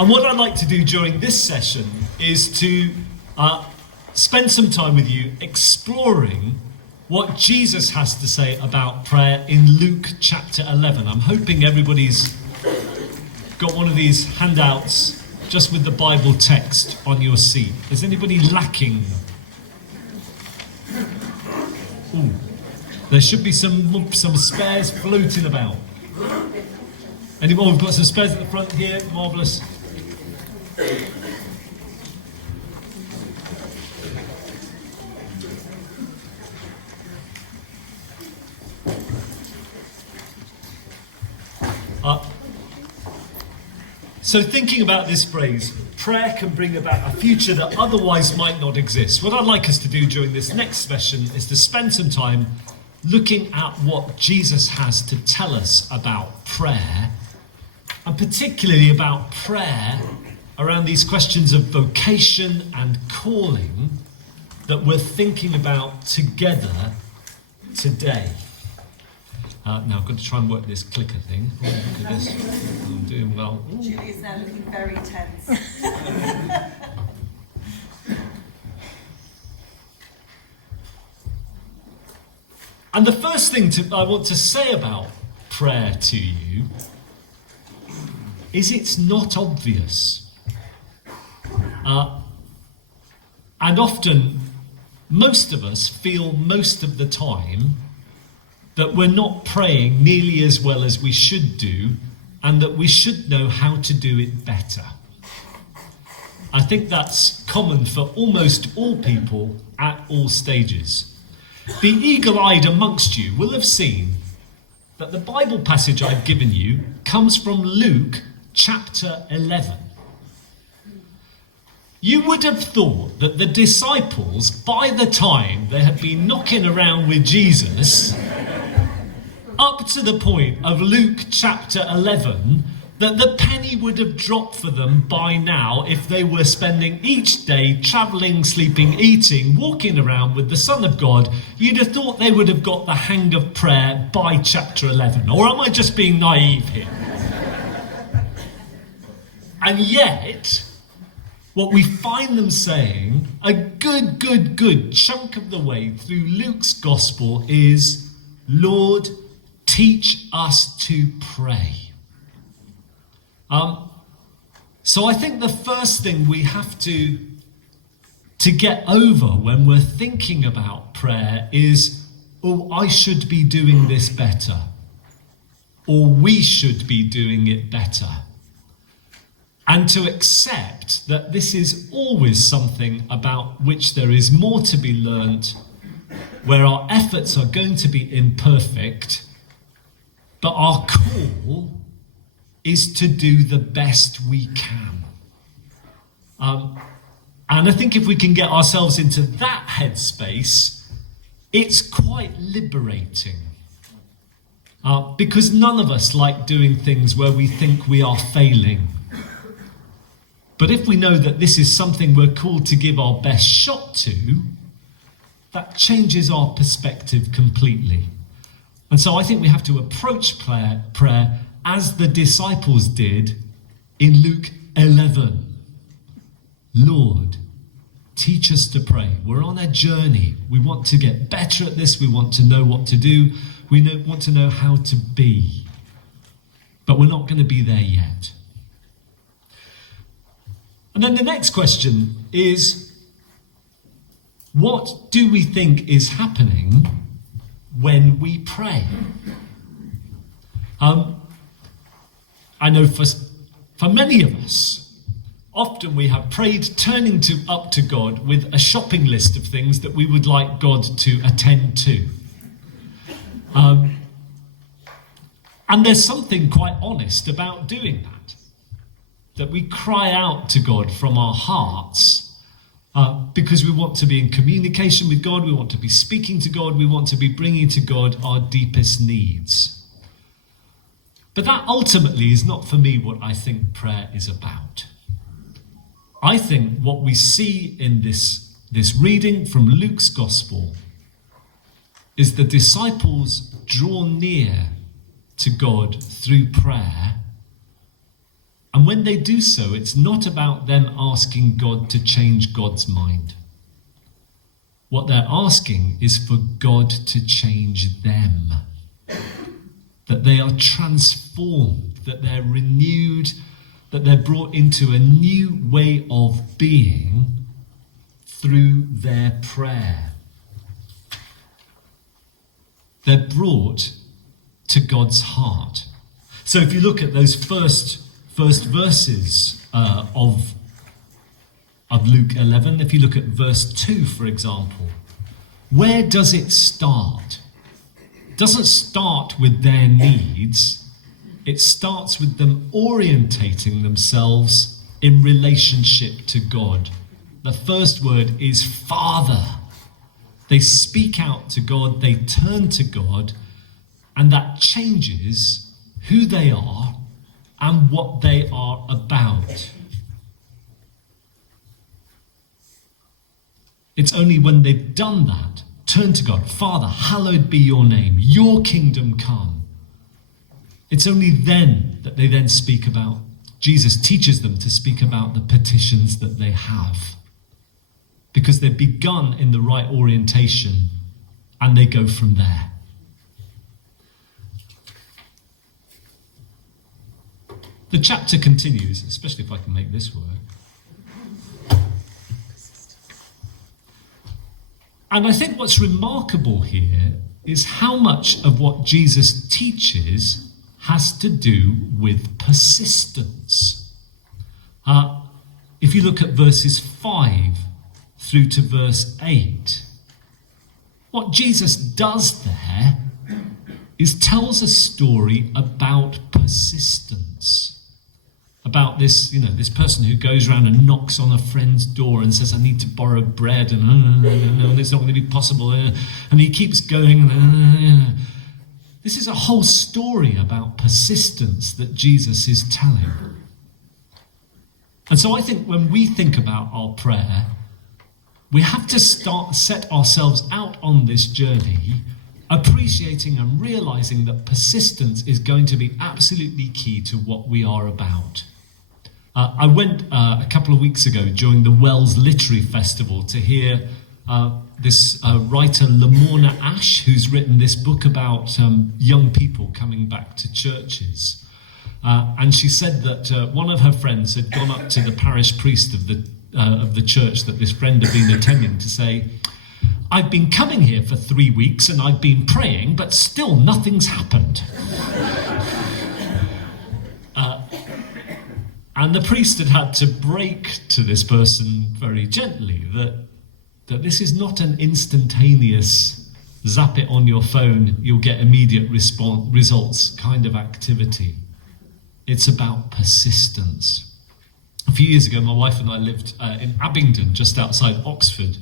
And what I'd like to do during this session is to spend some time with you exploring what Jesus has to say about prayer in Luke chapter 11. I'm hoping everybody's got one of these handouts just with the Bible text on your seat. Is anybody lacking? Ooh, there should be some spares floating about. Anyone? We've got some spares at the front here. Marvellous. So thinking about this phrase, prayer can bring about a future that otherwise might not exist. What I'd like us to do during this next session is to spend some time looking at what Jesus has to tell us about prayer, and particularly about prayer around these questions of vocation and calling that we're thinking about together today. Now I've got to try and work this clicker thing. Oh, look at this. I'm doing well. Ooh. Julie's now looking very tense. And the first thing I want to say about prayer to you is it's not obvious. And often, most of us feel most of the time that we're not praying nearly as well as we should do, and that we should know how to do it better. I think that's common for almost all people at all stages. The eagle-eyed amongst you will have seen that the Bible passage I've given you comes from Luke chapter 11. You would have thought that the disciples, by the time they had been knocking around with Jesus, up to the point of Luke chapter 11, that the penny would have dropped for them by now if they were spending each day travelling, sleeping, eating, walking around with the Son of God. You'd have thought they would have got the hang of prayer by chapter 11. Or am I just being naive here? And yet, what we find them saying a good chunk of the way through Luke's gospel is, Lord, teach us to pray. So I think the first thing we have to get over when we're thinking about prayer is, oh, I should be doing this better. Or we should be doing it better. And to accept that this is always something about which there is more to be learnt, where our efforts are going to be imperfect, but our call is to do the best we can. And I think if we can get ourselves into that headspace, it's quite liberating. Because none of us like doing things where we think we are failing. But if we know that this is something we're called to give our best shot to, that changes our perspective completely. And so I think we have to approach prayer as the disciples did in Luke 11. Lord, teach us to pray. We're on a journey. We want to get better at this. We want to know what to do. We want to know how to be. But we're not going to be there yet. And then the next question is, what do we think is happening when we pray? I know for many of us, often we have prayed turning up to God with a shopping list of things that we would like God to attend to. And there's something quite honest about doing that we cry out to God from our hearts because we want to be in communication with God, we want to be speaking to God, we want to be bringing to God our deepest needs. But that ultimately is not for me what I think prayer is about. I think what we see in this reading from Luke's gospel is the disciples draw near to God through prayer And when they do so, it's not about them asking God to change God's mind. What they're asking is for God to change them. That they are transformed, that they're renewed, that they're brought into a new way of being through their prayer. They're brought to God's heart. So if you look at those first verses of Luke 11, if you look at verse 2, for example, where does it start? It doesn't start with their needs. It starts with them orientating themselves in relationship to God. The first word is Father. They speak out to God, they turn to God, and that changes who they are and what they are about. It's only when they've done that, turn to God, Father, hallowed be your name, your kingdom come. It's only then that they then speak about, Jesus teaches them to speak about the petitions that they have. Because they've begun in the right orientation and they go from there. The chapter continues, especially if I can make this work. And I think what's remarkable here is how much of what Jesus teaches has to do with persistence. If you look at verses 5 through to verse 8, what Jesus does there is tells a story about persistence. About this, this person who goes around and knocks on a friend's door and says, I need to borrow bread, and no, it's not going to be possible. And he keeps going. This is a whole story about persistence that Jesus is telling. And so I think when we think about our prayer, we have to set ourselves out on this journey, appreciating and realizing that persistence is going to be absolutely key to what we are about. I went a couple of weeks ago during the Wells Literary Festival to hear this writer Lamorna Ash, who's written this book about young people coming back to churches. And she said that one of her friends had gone up to the parish priest of the church that this friend had been attending to say, I've been coming here for 3 weeks and I've been praying, but still nothing's happened. And the priest had to break to this person very gently that this is not an instantaneous zap it on your phone, you'll get immediate results kind of activity. It's about persistence. A few years ago, my wife and I lived in Abingdon, just outside Oxford.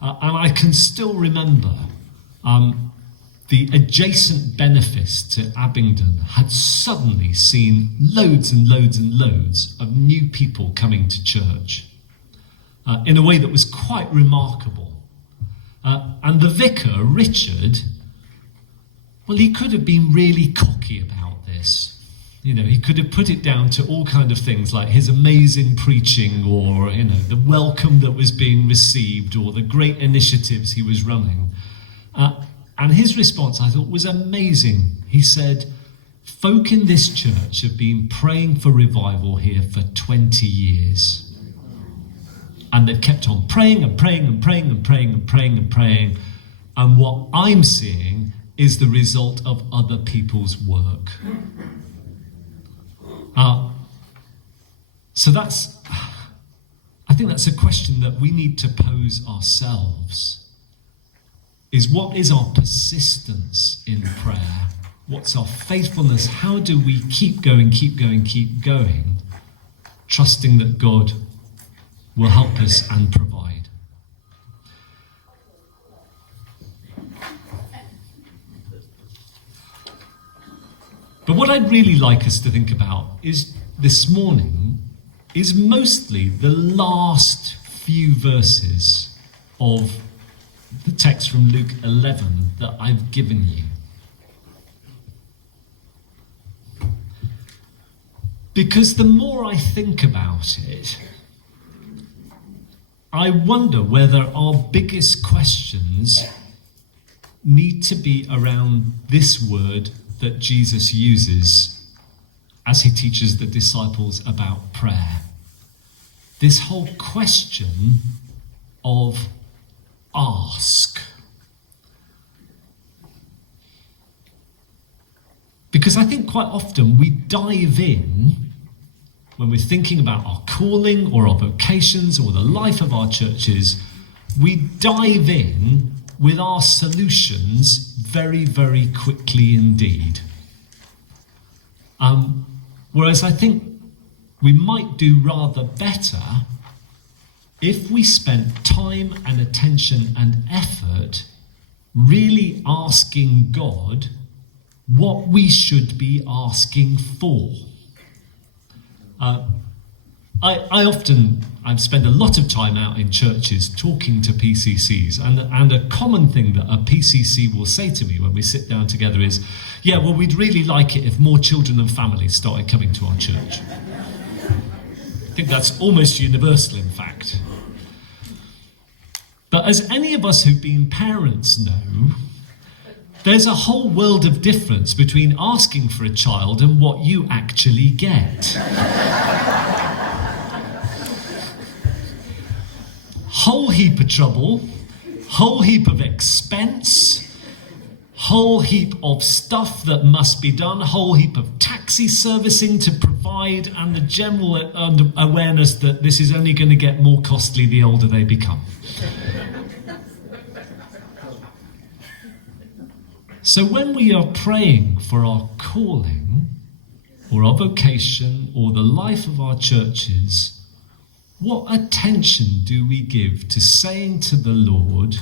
And I can still remember the adjacent benefice to Abingdon had suddenly seen loads and loads and loads of new people coming to church in a way that was quite remarkable. And the vicar, Richard, well, he could have been really cocky about this. He could have put it down to all kind of things like his amazing preaching or, the welcome that was being received or the great initiatives he was running. And his response, I thought, was amazing. He said, folk in this church have been praying for revival here for 20 years. And they've kept on praying and praying and praying and praying and praying and praying. And what I'm seeing is the result of other people's work. So I think that's a question that we need to pose ourselves. Is what is our persistence in prayer? What's our faithfulness? How do we keep going, trusting that God will help us and provide? But what I'd really like us to think about is this morning is mostly the last few verses of the text from Luke 11 that I've given you. Because the more I think about it, I wonder whether our biggest questions need to be around this word that Jesus uses as he teaches the disciples about prayer. This whole question of ask. Because I think quite often we dive in when we're thinking about our calling or our vocations or the life of our churches, we dive in with our solutions very, very quickly indeed. Whereas I think we might do rather better if we spent time and attention and effort really asking God what we should be asking for. I've spent a lot of time out in churches talking to PCCs, and a common thing that a PCC will say to me when we sit down together is, yeah, well, we'd really like it if more children and families started coming to our church. I think that's almost universal, in fact. But as any of us who've been parents know, there's a whole world of difference between asking for a child and what you actually get. Whole heap of trouble, whole heap of expense, whole heap of stuff that must be done, whole heap of taxi servicing to provide, and the general awareness that this is only going to get more costly the older they become. So when we are praying for our calling, or our vocation, or the life of our churches, what attention do we give to saying to the Lord,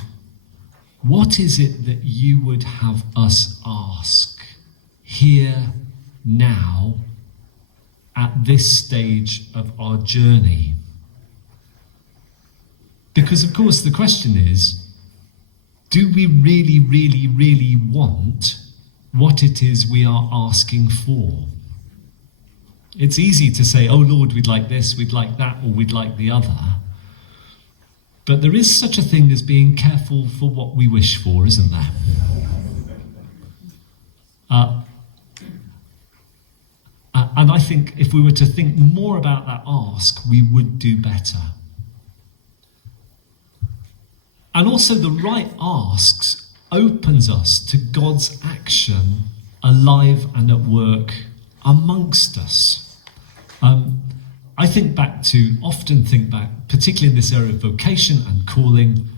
what is it that you would have us ask here, now, at this stage of our journey? Because, of course, the question is, do we really, really, really want what it is we are asking for? It's easy to say, oh Lord, we'd like this, we'd like that, or we'd like the other. But there is such a thing as being careful for what we wish for, isn't there? And I think if we were to think more about that ask, we would do better. And also the right asks opens us to God's action alive and at work amongst us. I often think back, particularly in this area of vocation and calling,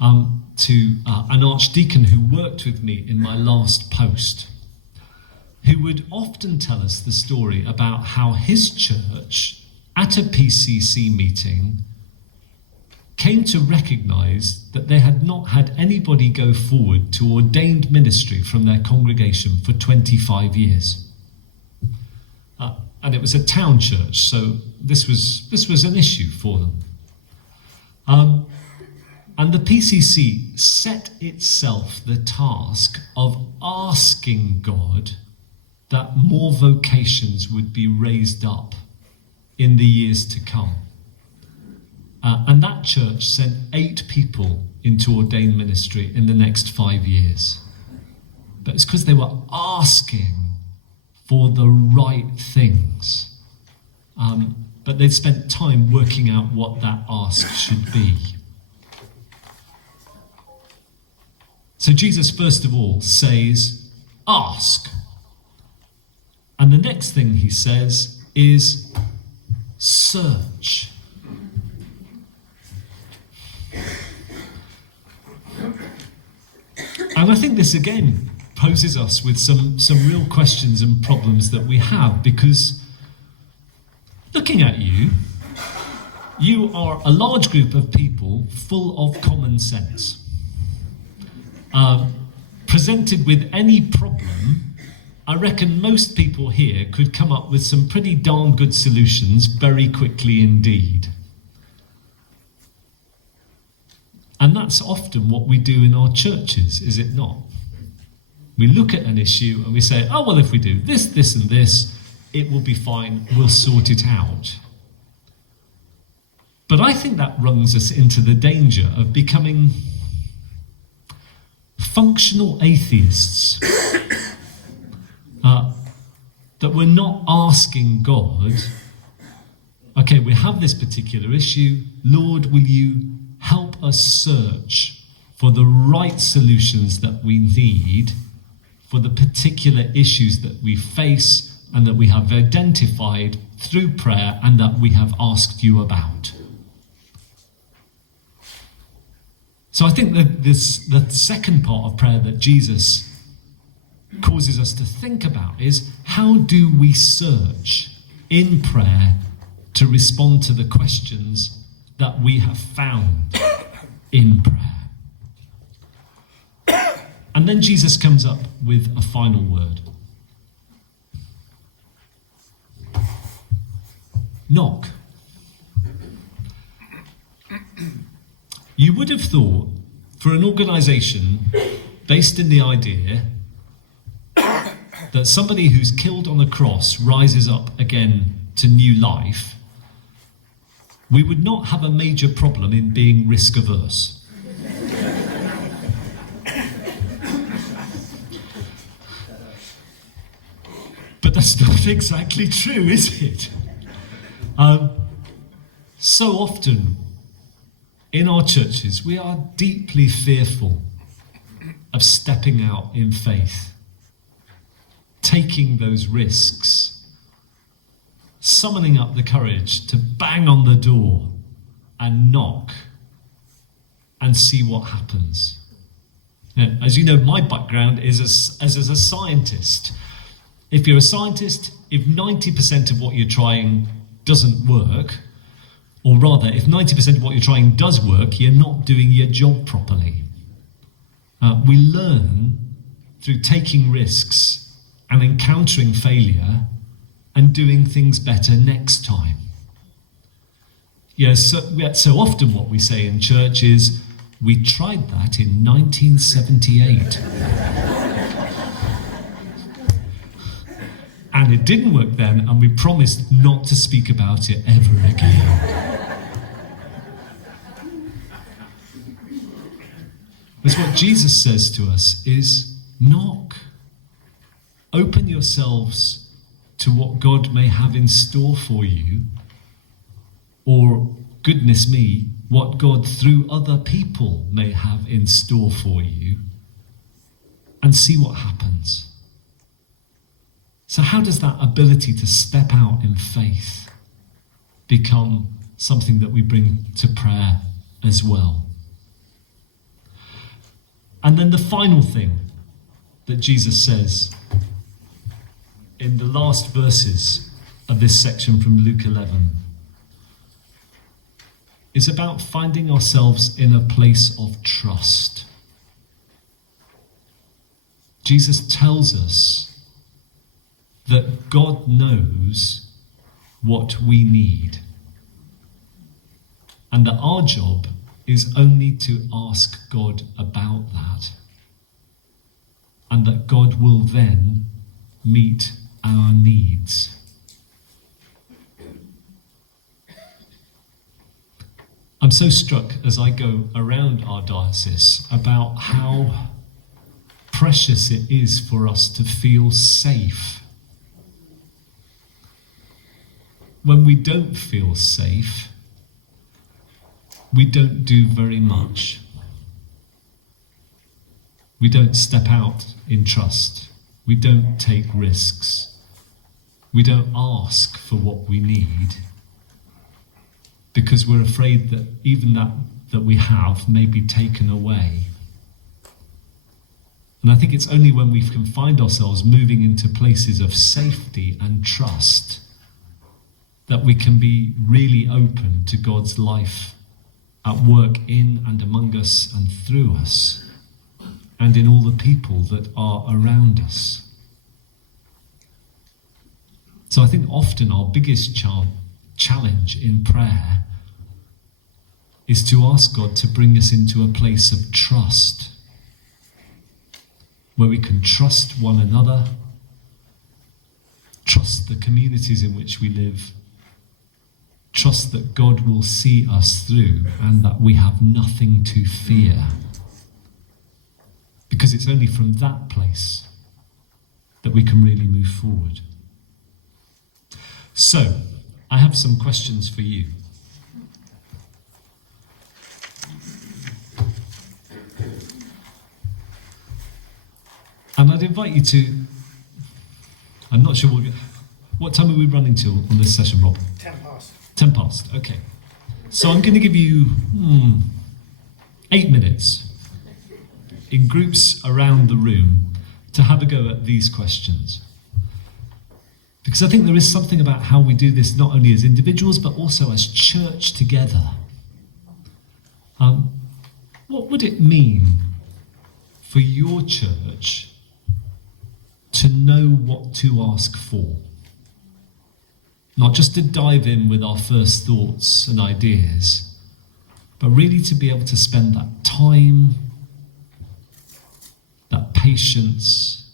to an archdeacon who worked with me in my last post, who would often tell us the story about how his church, at a PCC meeting, came to recognise that they had not had anybody go forward to ordained ministry from their congregation for 25 years. And it was a town church, so this was an issue for them. And the PCC set itself the task of asking God that more vocations would be raised up in the years to come. And that church sent 8 people into ordained ministry in the next 5 years. But it's because they were asking for the right things. But they'd spent time working out what that ask should be. So Jesus, first of all, says, ask. And the next thing he says is, search. And I think this again poses us with some real questions and problems that we have, because looking at you, you are a large group of people full of common sense. Presented with any problem, I reckon most people here could come up with some pretty darn good solutions very quickly indeed. And that's often what we do in our churches, is it not? We look at an issue and we say, oh, well, if we do this, this and this, it will be fine, we'll sort it out. But I think that runs us into the danger of becoming functional atheists. That we're not asking God, okay, we have this particular issue, Lord, will you help us search for the right solutions that we need for the particular issues that we face and that we have identified through prayer and that we have asked you about. So I think that the second part of prayer that Jesus causes us to think about is, how do we search in prayer to respond to the questions that we have found in prayer? And then Jesus comes up with a final word. Knock. You would have thought, for an organisation based in the idea that somebody who's killed on a cross rises up again to new life, we would not have a major problem in being risk averse. But that's not exactly true, is it? So often in our churches, we are deeply fearful of stepping out in faith, taking those risks, summoning up the courage to bang on the door and knock and see what happens. Now, as you know, my background is as a scientist. If you're a scientist, if 90% of what you're trying doesn't work, or rather, if 90% of what you're trying does work, you're not doing your job properly. We learn through taking risks and encountering failure and doing things better next time. So often what we say in church is, we tried that in 1978. And it didn't work then, and we promised not to speak about it ever again. Because what Jesus says to us is, knock. Open yourselves to what God may have in store for you, or, goodness me, what God through other people may have in store for you, and see what happens. So how does that ability to step out in faith become something that we bring to prayer as well? And then the final thing that Jesus says in the last verses of this section from Luke 11 is about finding ourselves in a place of trust. Jesus tells us that God knows what we need, and that our job is only to ask God about that, and that God will then meet our needs. I'm so struck as I go around our diocese about how precious it is for us to feel safe. When we don't feel safe, we don't do very much. We don't step out in trust. We don't take risks. We don't ask for what we need, because we're afraid that even that we have may be taken away. And I think it's only when we can find ourselves moving into places of safety and trust that we can be really open to God's life at work in and among us and through us, and in all the people that are around us. So I think often our biggest challenge in prayer is to ask God to bring us into a place of trust, where we can trust one another, Trust the communities in which we live. Trust that God will see us through and that we have nothing to fear. Because it's only from that place that we can really move forward. So, I have some questions for you. And I'd invite you to, I'm not sure what time are we running till on this session, Rob? 10 past. 10 past, okay. So I'm going to give you 8 minutes in groups around the room to have a go at these questions. Because I think there is something about how we do this not only as individuals but also as church together. What would it mean for your church to know what to ask for? Not just to dive in with our first thoughts and ideas, but really to be able to spend that time, that patience,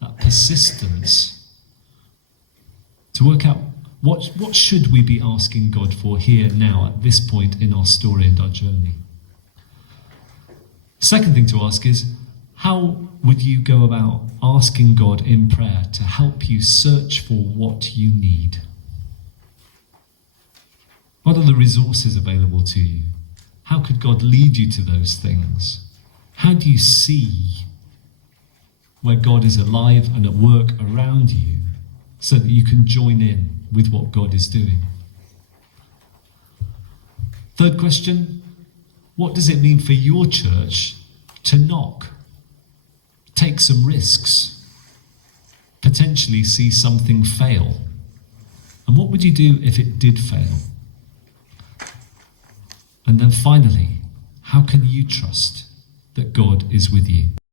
that persistence to work out what should we be asking God for here now at this point in our story and our journey. Second thing to ask is, how would you go about asking God in prayer to help you search for what you need? What are the resources available to you? How could God lead you to those things? How do you see where God is alive and at work around you so that you can join in with what God is doing? Third question, what does it mean for your church to knock? Take some risks, potentially see something fail. And what would you do if it did fail? And then finally, how can you trust that God is with you?